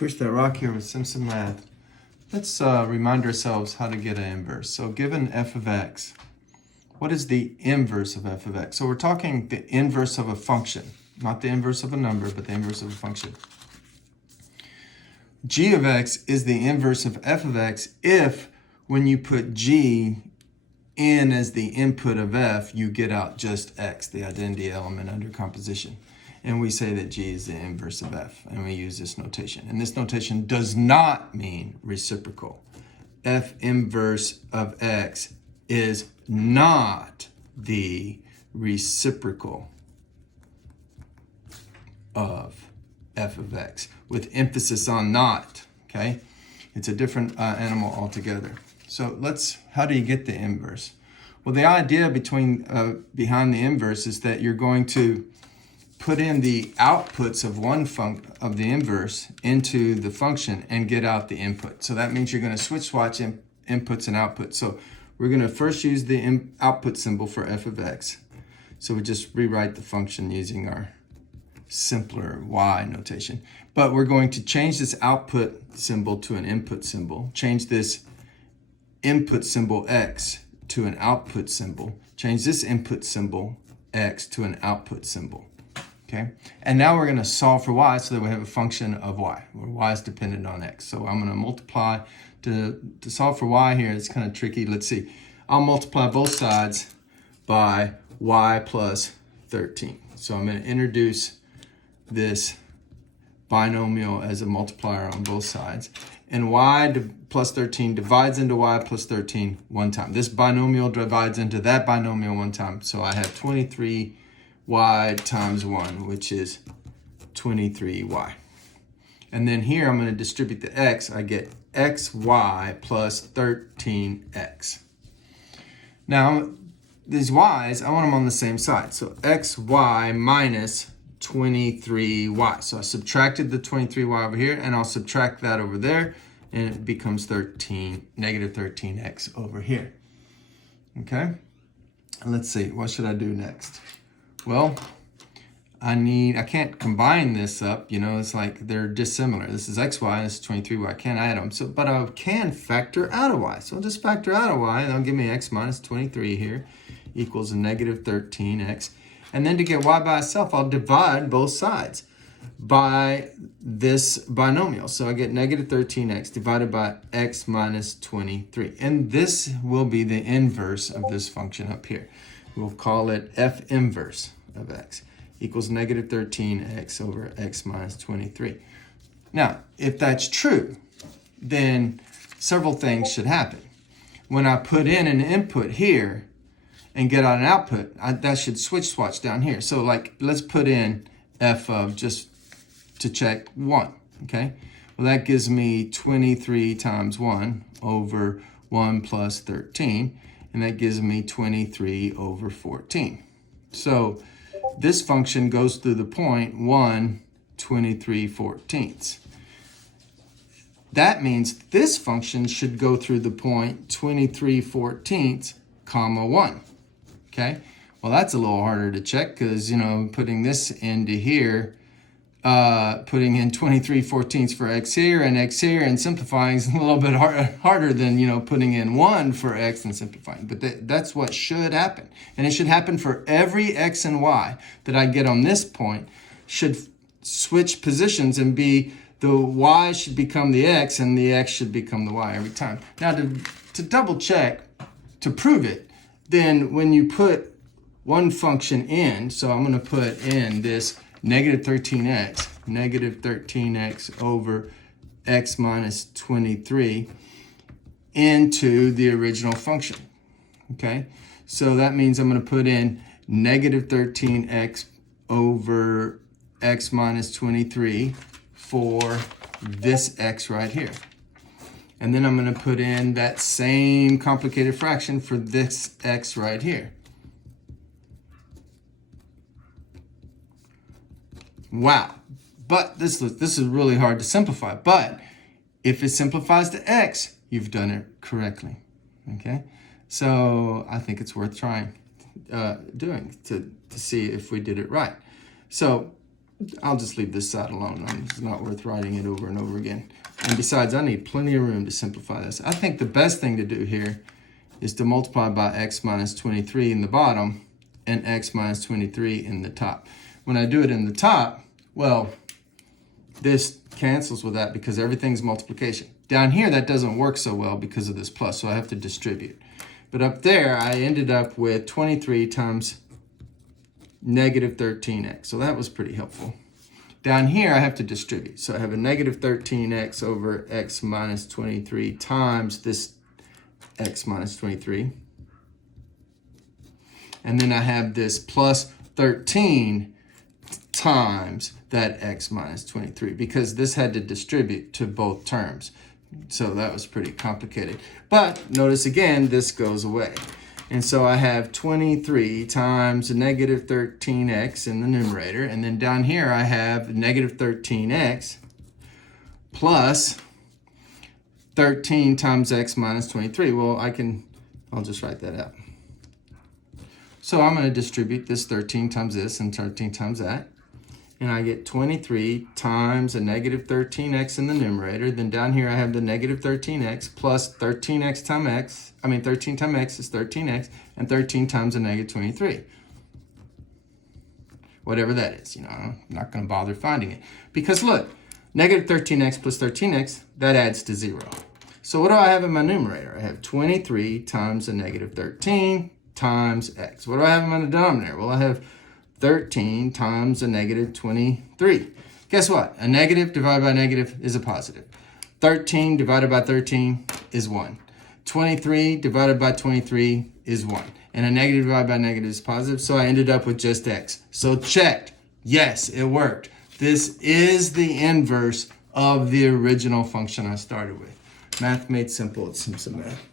Push that rock here with Simpson math. Let's remind ourselves how to get an inverse. So given f of x, what is the inverse of f of x? So we're talking the inverse of a function, not the inverse of a number, but the inverse of a function. G of x is the inverse of f of x if when you put g in as the input of f, you get out just x, the identity element under composition. And we say that g is the inverse of f, and we use this notation. And this notation does not mean reciprocal. F inverse of x is not the reciprocal of f of x, with emphasis on not, okay? It's a different animal altogether. So how do you get the inverse? Well, the idea behind the inverse is that you're going to put in the outputs of the inverse into the function and get out the input. So that means you're going to switch inputs and outputs. So we're going to first use the output symbol for f of x. So we just rewrite the function using our simpler y notation. But we're going to change this output symbol to an input symbol, change this input symbol x to an output symbol, change this input symbol x to an output symbol. Okay, and now we're going to solve for y so that we have a function of y, where y is dependent on x. So I'm going to multiply to solve for y here. It's kind of tricky. Let's see. I'll multiply both sides by y plus 13. So I'm going to introduce this binomial as a multiplier on both sides. And y plus 13 divides into y plus 13 one time. This binomial divides into that binomial one time. So I have 23y times 1, which is 23y. And then here I'm going to distribute the x. I get xy plus 13x. Now, these y's, I want them on the same side. So xy minus 23y. So I subtracted the 23y over here, and I'll subtract that over there, and it becomes negative 13x over here. Okay? And let's see, what should I do next? Well, I can't combine this up, it's like they're dissimilar. This is xy, and this is 23y. I can't add them, but I can factor out a y. So I'll just factor out a y, and that'll give me x minus 23 here equals a negative 13x. And then to get y by itself, I'll divide both sides by this binomial. So I get negative 13x divided by x minus 23. And this will be the inverse of this function up here. We'll call it f inverse of x equals negative 13x over x minus 23. Now, if that's true, then several things should happen. When I put in an input here and get out an output, that should switch down here. So let's put in f of, just to check, 1, okay? Well, that gives me 23 times 1 over 1 plus 13, and that gives me 23 over 14. So this function goes through the point 1, 23/14. That means this function should go through the point 23/14, comma 1. Okay, well, that's a little harder to check because, putting this into here, putting in 23/14 for x here and simplifying is a little bit harder than, putting in 1 for x and simplifying. But that's what should happen. And it should happen for every x and y that I get on this point should switch positions and be the y should become the x and the x should become the y every time. Now, to double check, to prove it, then when you put one function in, so I'm going to put in this negative 13x over x minus 23 into the original function, okay? So that means I'm going to put in negative 13x over x minus 23 for this x right here. And then I'm going to put in that same complicated fraction for this x right here. Wow. But this is really hard to simplify. But if it simplifies to x, you've done it correctly. Okay? So I think it's worth trying doing to see if we did it right. So I'll just leave this side alone. It's not worth writing it over and over again. And besides, I need plenty of room to simplify this. I think the best thing to do here is to multiply by x minus 23 in the bottom and x minus 23 in the top. When I do it in the top, well, this cancels with that because everything's multiplication. Down here, that doesn't work so well because of this plus, so I have to distribute. But up there, I ended up with 23 times negative 13x. So that was pretty helpful. Down here, I have to distribute. So I have a negative 13x over x minus 23 times this x minus 23. And then I have this plus 13 times that x minus 23 because this had to distribute to both terms. So that was pretty complicated. But notice again, this goes away. And so I have 23 times negative 13x in the numerator. And then down here I have negative 13x plus 13 times x minus 23. Well, I'll just write that out. So I'm going to distribute this 13 times this and 13 times that. And I get 23 times a negative 13x in the numerator. Then down here I have the negative 13x plus 13x times x. 13 times x is 13x, and 13 times a negative 23. Whatever that is, I'm not going to bother finding it. Because look, negative 13x plus 13x, that adds to 0. So what do I have in my numerator? I have 23 times a negative 13 times x. What do I have in my denominator? Well, I have 13 times a negative 23. Guess what? A negative divided by negative is a positive. 13 divided by 13 is 1. 23 divided by 23 is 1. And a negative divided by negative is positive, so I ended up with just x. So checked. Yes, it worked. This is the inverse of the original function I started with. Math made simple. It's Simpson Math.